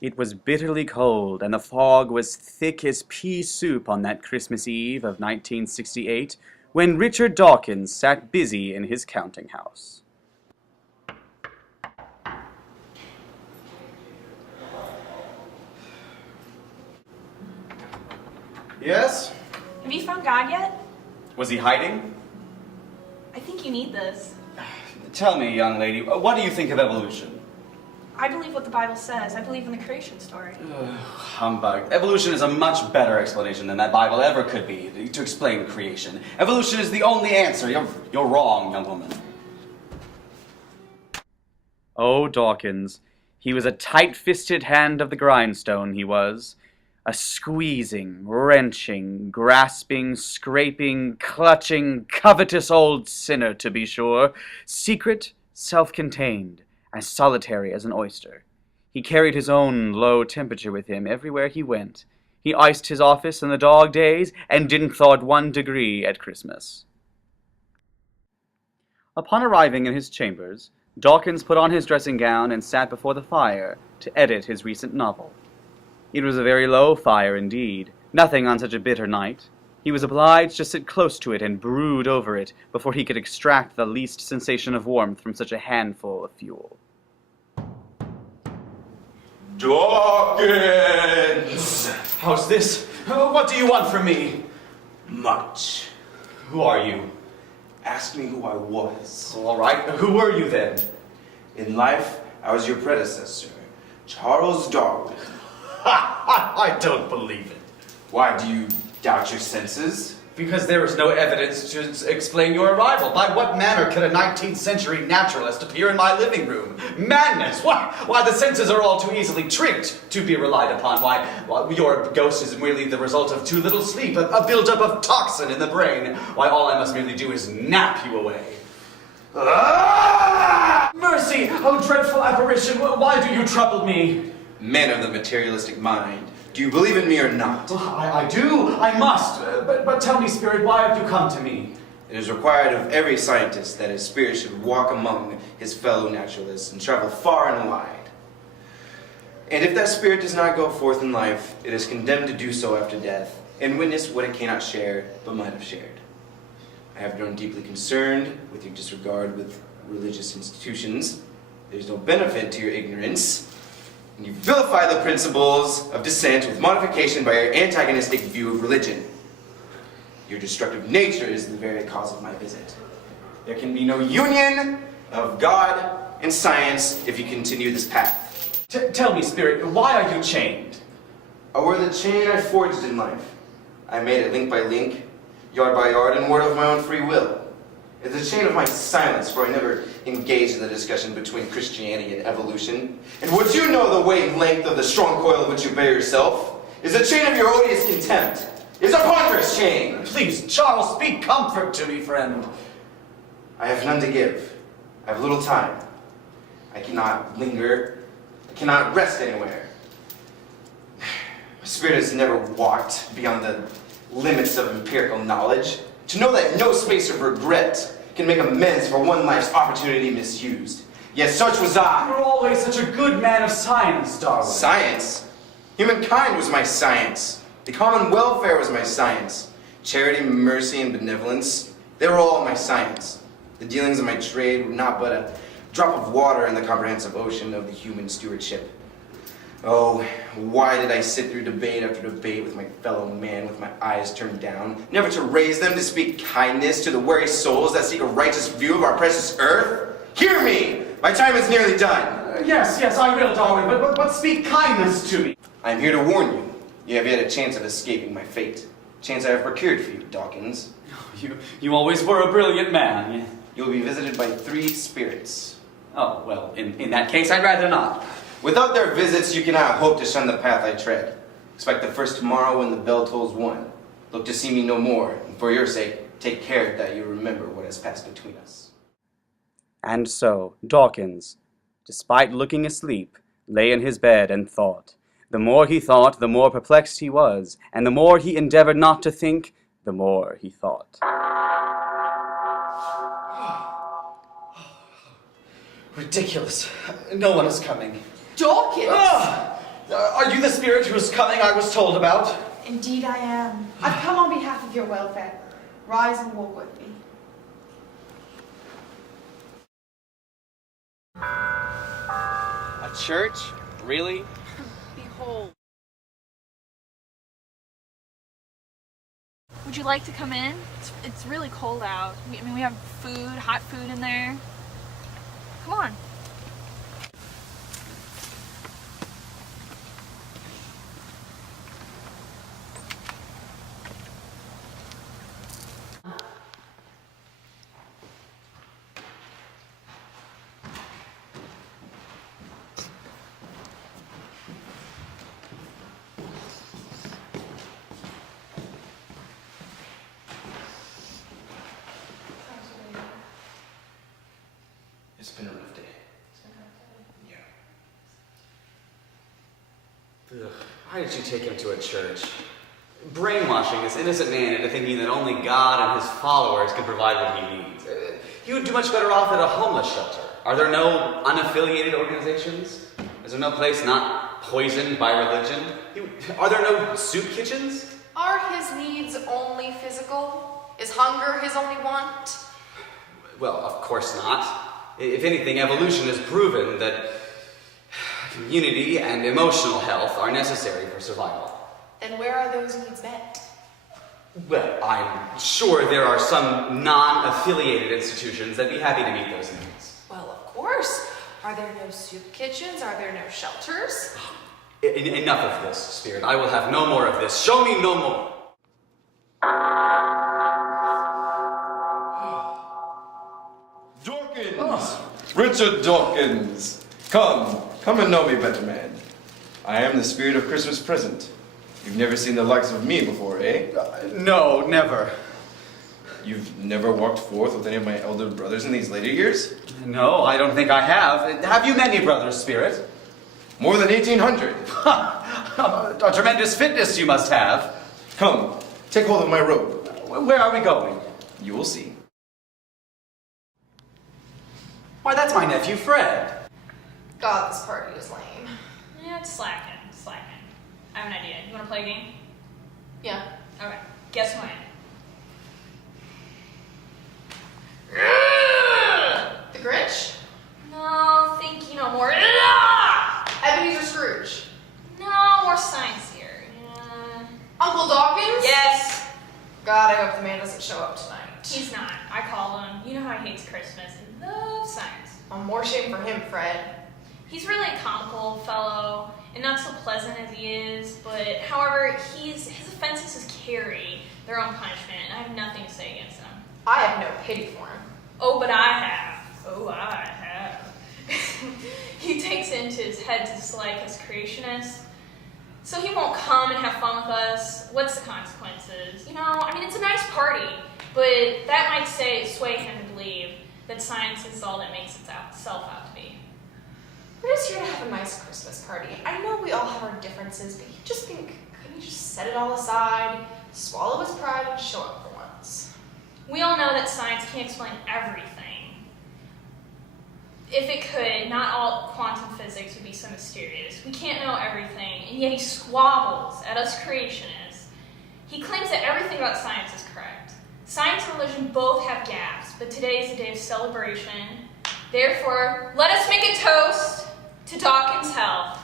It was bitterly cold, and the fog was thick as pea soup on that Christmas Eve of 1968, when Richard Dawkins sat busy in his counting house. Yes? Have you found God yet? Was he hiding? I think you need this. Tell me, young lady, what do you think of evolution? I believe what the Bible says. I believe in the creation story. Humbug. Evolution is a much better explanation than that Bible ever could be to explain creation. Evolution is the only answer. You're wrong, young woman. Oh, Dawkins. He was a tight-fisted hand of the grindstone, he was. A squeezing, wrenching, grasping, scraping, clutching, covetous old sinner, to be sure. Secret, self-contained, as solitary as an oyster. He carried his own low temperature with him everywhere he went. He iced his office in the dog days and didn't thaw it 1 degree at Christmas. Upon arriving in his chambers, Dawkins put on his dressing gown and sat before the fire to edit his recent novel. It was a very low fire indeed, nothing on such a bitter night. He was obliged to sit close to it and brood over it before he could extract the least sensation of warmth from such a handful of fuel. Dawkins! How's this? What do you want from me? Much. Who are you? Ask me who I was. All right, who were you then? In life, I was your predecessor, Charles Darwin. I don't believe it. Why, do you doubt your senses? Because there is no evidence to explain your arrival. By what manner could a 19th century naturalist appear in my living room? Madness! Why, the senses are all too easily tricked to be relied upon. Why, your ghost is merely the result of too little sleep, a buildup of toxin in the brain. Why, all I must merely do is nap you away. Ah! Mercy! Oh, dreadful apparition! Why do you trouble me? Men of the materialistic mind, do you believe in me or not? I do. I must. But tell me, Spirit, why have you come to me? It is required of every scientist that his spirit should walk among his fellow naturalists and travel far and wide. And if that spirit does not go forth in life, it is condemned to do so after death, and witness what it cannot share, but might have shared. I have grown deeply concerned with your disregard with religious institutions. There is no benefit to your ignorance. And you vilify the principles of dissent with modification by your antagonistic view of religion. Your destructive nature is the very cause of my visit. There can be no union of God and science if you continue this path. Tell me, Spirit, why are you chained? I wore the chain I forged in life. I made it link by link, yard by yard, and word of my own free will. It's a chain of my silence, for I never engaged in the discussion between Christianity and evolution. And would you know the weight and length of the strong coil of which you bear yourself? Is the chain of your odious contempt. It's a ponderous chain. Please, Charles, speak comfort to me, friend. I have none to give. I have little time. I cannot linger. I cannot rest anywhere. My spirit has never walked beyond the limits of empirical knowledge. To know that no space of regret can make amends for one life's opportunity misused. Yet such was I. You were always such a good man of science, Darwin. Science? Humankind was my science. The common welfare was my science. Charity, mercy, and benevolence, they were all my science. The dealings of my trade were not but a drop of water in the comprehensive ocean of the human stewardship. Oh, why did I sit through debate after debate with my fellow man with my eyes turned down, never to raise them to speak kindness to the weary souls that seek a righteous view of our precious earth? Hear me! My time is nearly done. Yes, I will, Darwin, but speak kindness to me. I am here to warn you. You have yet a chance of escaping my fate. Chance I have procured for you, Dawkins. You always were a brilliant man. You will be visited by 3 spirits. Oh, well, in that case, I'd rather not. Without their visits, you cannot hope to shun the path I tread. Expect the first tomorrow when the bell tolls 1. Look to see me no more, and for your sake, take care that you remember what has passed between us. And so, Dawkins, despite looking asleep, lay in his bed and thought. The more he thought, the more perplexed he was, and the more he endeavored not to think, the more he thought. Ridiculous. No one is coming. Dawkins! Are you the spirit whose coming I was told about? Indeed I am. I've come on behalf of your welfare. Rise and walk with me. A church? Really? Behold. Would you like to come in? It's really cold out. I mean, we have food, hot food in there. Come on. It's been a rough day. Yeah. Ugh, why did you take him to a church? Brainwashing this innocent man into thinking that only God and his followers can provide what he needs. He would do much better off at a homeless shelter. Are there no unaffiliated organizations? Is there no place not poisoned by religion? Are there no soup kitchens? Are his needs only physical? Is hunger his only want? Well, of course not. If anything, evolution has proven that community and emotional health are necessary for survival. Then where are those needs met? Well, I'm sure there are some non-affiliated institutions that'd be happy to meet those needs. Well, of course. Are there no soup kitchens? Are there no shelters? Enough of this, Spirit. I will have no more of this. Show me no more. Dawkins! Richard Dawkins! Come and know me better, man. I am the spirit of Christmas present. You've never seen the likes of me before, eh? No, never. You've never walked forth with any of my elder brothers in these later years? No, I don't think I have. Have you many brothers, Spirit? More than 1,800. A tremendous fitness you must have. Come, take hold of my robe. Where are we going? You will see. Why, that's my nephew, Fred. God, this party is lame. Yeah, it's slacking. I have an idea. You want to play a game? Yeah. Okay. Guess who I am? The Grinch? No, think you know more. Ebenezer Scrooge? No, more science here. Uncle Dawkins? Yes. God, I hope the man doesn't show up tonight. He's not. I called him. You know how he hates Christmas and loves science. Well, more shame for him, Fred. He's really a comical fellow, and not so pleasant as he is, but however, his offenses just carry their own punishment, and I have nothing to say against them. I have no pity for him. Oh, but I have. He takes it into his head to dislike us creationists, so he won't come and have fun with us. What's the consequences? It's a nice party, but that might sway him to believe that science is all that makes itself out to be. We're just here to have a nice Christmas party. I know we all have our differences, but couldn't he just set it all aside, swallow his pride, and show up for once? We all know that science can't explain everything. If it could, not all quantum physics would be so mysterious. We can't know everything, and yet he squabbles at us creationists. He claims that everything about science is correct. Science and religion both have gaps, but today is a day of celebration. Therefore, let us make a toast to Dawkins' health.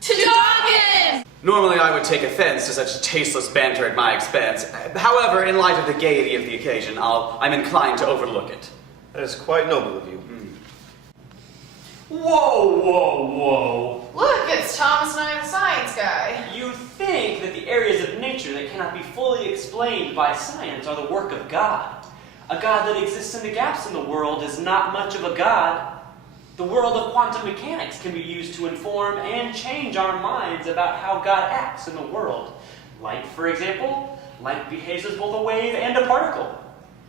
To Dawkins! Normally I would take offense to such tasteless banter at my expense. However, in light of the gaiety of the occasion, I'm inclined to overlook it. That is quite noble of you. Whoa! Look, it's Thomas and I, the science guy. You think that the areas of nature that cannot be fully explained by science are the work of God. A God that exists in the gaps in the world is not much of a God. The world of quantum mechanics can be used to inform and change our minds about how God acts in the world. Light, for example, light behaves as both a wave and a particle.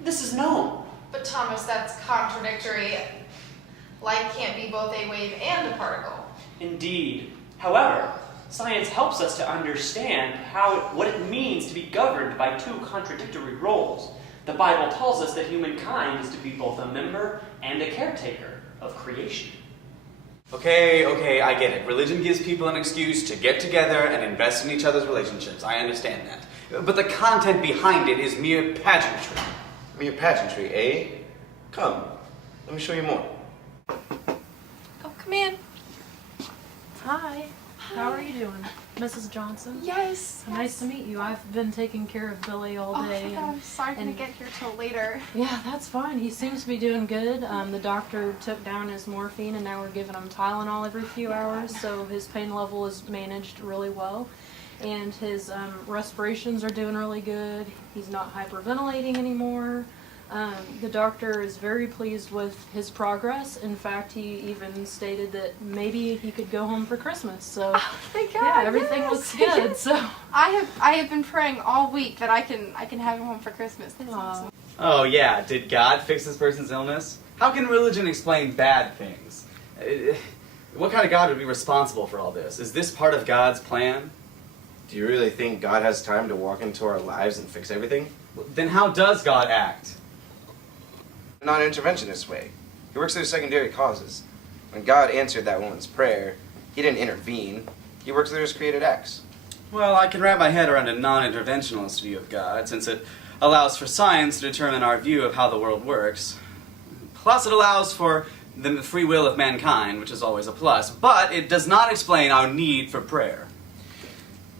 This is known. But Thomas, that's contradictory. Light can't be both a wave and a particle. Indeed. However, science helps us to understand what it means to be governed by two contradictory roles. The Bible tells us that humankind is to be both a member and a caretaker of creation. Okay, I get it. Religion gives people an excuse to get together and invest in each other's relationships. I understand that. But the content behind it is mere pageantry. Mere pageantry, eh? Come, let me show you more. Oh, come in. Hi. How are you doing? Mrs. Johnson? Yes. Nice to meet you. I've been taking care of Billy all day. Oh, I'm sorry I couldn't get here till later. Yeah, that's fine. He seems to be doing good. The doctor took down his morphine and now we're giving him Tylenol every few hours, so his pain level is managed really well. And his respirations are doing really good. He's not hyperventilating anymore. The doctor is very pleased with his progress. In fact, he even stated that maybe he could go home for Christmas. So, Thank God. yeah, everything yes. looks good. So, I have been praying all week that I can have him home for Christmas. That's awesome. Oh yeah, did God fix this person's illness? How can religion explain bad things? What kind of God would be responsible for all this? Is this part of God's plan? Do you really think God has time to walk into our lives and fix everything? Then how does God act? Not an interventionist way. He works through secondary causes. When God answered that woman's prayer, he didn't intervene. He works through his created acts. Well, I can wrap my head around a non-interventionalist view of God, since it allows for science to determine our view of how the world works. Plus, it allows for the free will of mankind, which is always a plus, but it does not explain our need for prayer.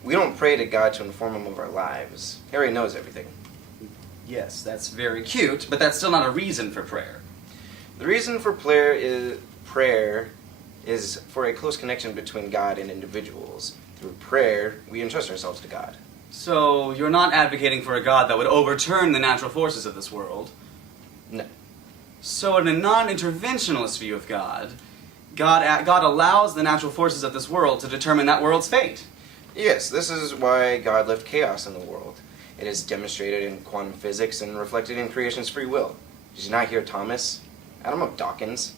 We don't pray to God to inform him of our lives. He already knows everything. Yes, that's very cute, but that's still not a reason for prayer. The reason for prayer is for a close connection between God and individuals. Through prayer, we entrust ourselves to God. So, you're not advocating for a God that would overturn the natural forces of this world? No. So, in a non-interventionalist view of God allows the natural forces of this world to determine that world's fate. Yes, this is why God left chaos in the world. It is demonstrated in quantum physics and reflected in creation's free will. Did you not hear Thomas? Adam of Dawkins.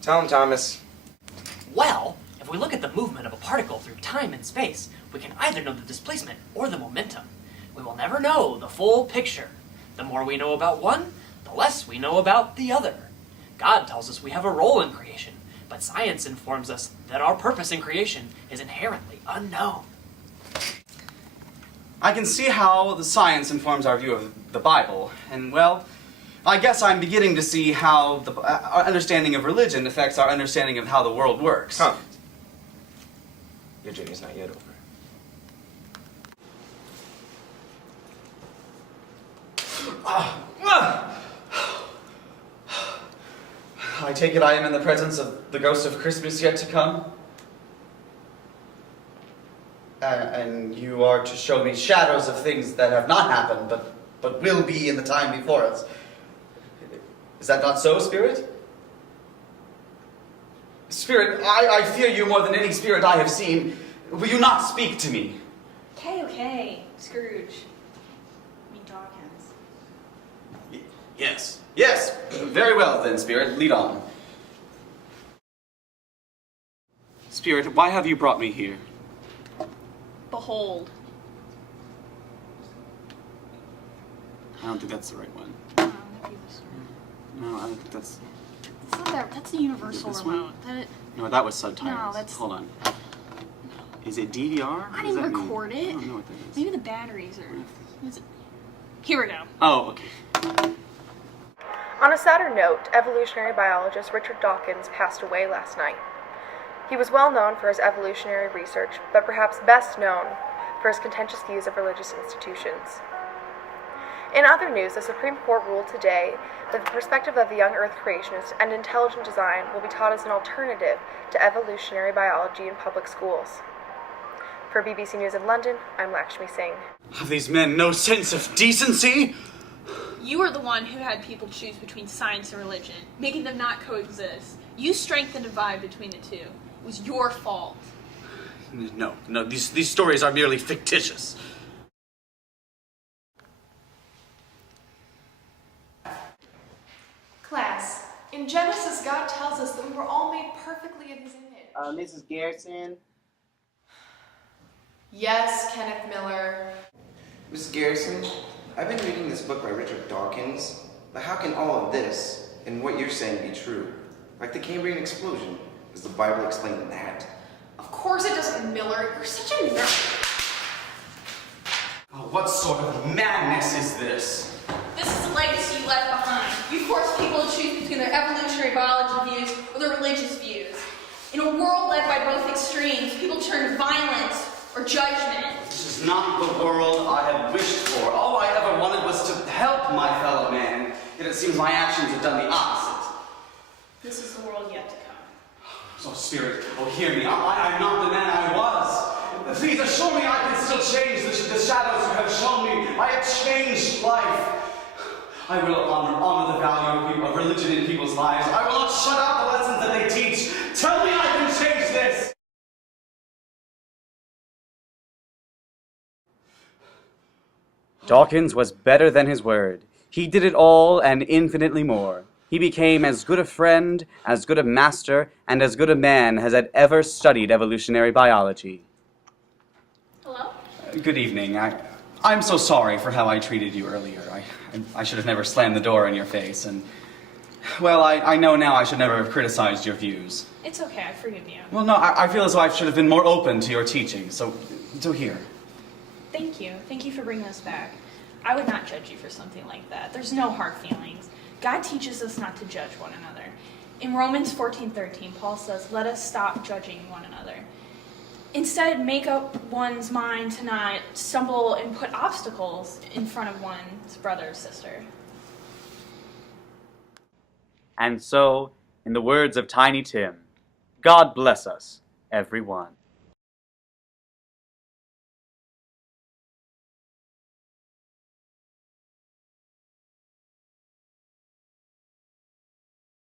Tell him, Thomas. Well, if we look at the movement of a particle through time and space, we can either know the displacement or the momentum. We will never know the full picture. The more we know about one, the less we know about the other. God tells us we have a role in creation, but science informs us that our purpose in creation is inherently unknown. I can see how the science informs our view of the Bible, and well, I guess I'm beginning to see how our understanding of religion affects our understanding of how the world works. Come. Your journey's not yet over. I take it I am in the presence of the ghost of Christmas yet to come? And you are to show me shadows of things that have not happened, but will be in the time before us. Is that not so, Spirit? Spirit, I fear you more than any spirit I have seen. Will you not speak to me? Okay, Scrooge. I mean Dawkins. Yes. Very well then, Spirit. Lead on. Spirit, why have you brought me here? Behold. I don't think that's the right one. No, I don't think that's... It's not that. That's the universal This remote. No, that was subtitles. No, that's... Hold on. Is it DVR? I didn't record it. I don't know what that is. Maybe the batteries are... Is it... Here we go. Oh, okay. On a sadder note, evolutionary biologist Richard Dawkins passed away last night. He was well known for his evolutionary research, but perhaps best known for his contentious views of religious institutions. In other news, the Supreme Court ruled today that the perspective of the young Earth creationist and intelligent design will be taught as an alternative to evolutionary biology in public schools. For BBC News of London, I'm Lakshmi Singh. Have these men no sense of decency? You are the one who had people choose between science and religion, making them not coexist. You strengthened the divide between the two. It was your fault. No, these stories are merely fictitious. Class, in Genesis, God tells us that we were all made perfectly in his image. Mrs. Garrison? Yes, Kenneth Miller. Miss Garrison, I've been reading this book by Richard Dawkins, but how can all of this and what you're saying be true? Like the Cambrian explosion. Does the Bible explain that? Of course it doesn't, Miller. You're such a nerd. Oh, what sort of madness is this? This is the legacy you left behind. You forced people to choose between their evolutionary biology views or their religious views. In a world led by both extremes, people turn to violence or judgment. This is not the world I had wished for. All I ever wanted was to help my fellow man. Yet it seems my actions have done the opposite. This is the world yet to come. So, Spirit, hear me. I'm not the man I was. Please assure me I can still change the shadows you have shown me. I have changed life. I will honor the value of religion in people's lives. I will not shut out the lessons that they teach. Tell me I can change this. Dawkins was better than his word. He did it all and infinitely more. He became as good a friend, as good a master, and as good a man as had ever studied evolutionary biology. Hello? Good evening. I'm so sorry for how I treated you earlier. I should have never slammed the door in your face, and, well, I know now I should never have criticized your views. It's okay, I forgive you. Well, no, I feel as though I should have been more open to your teaching, so here. Thank you. Thank you for bringing us back. I would not judge you for something like that. There's no hard feelings. God teaches us not to judge one another. In Romans 14:13, Paul says, "Let us stop judging one another." Instead, make up one's mind to not stumble and put obstacles in front of one's brother or sister. And so, in the words of Tiny Tim, God bless us, everyone.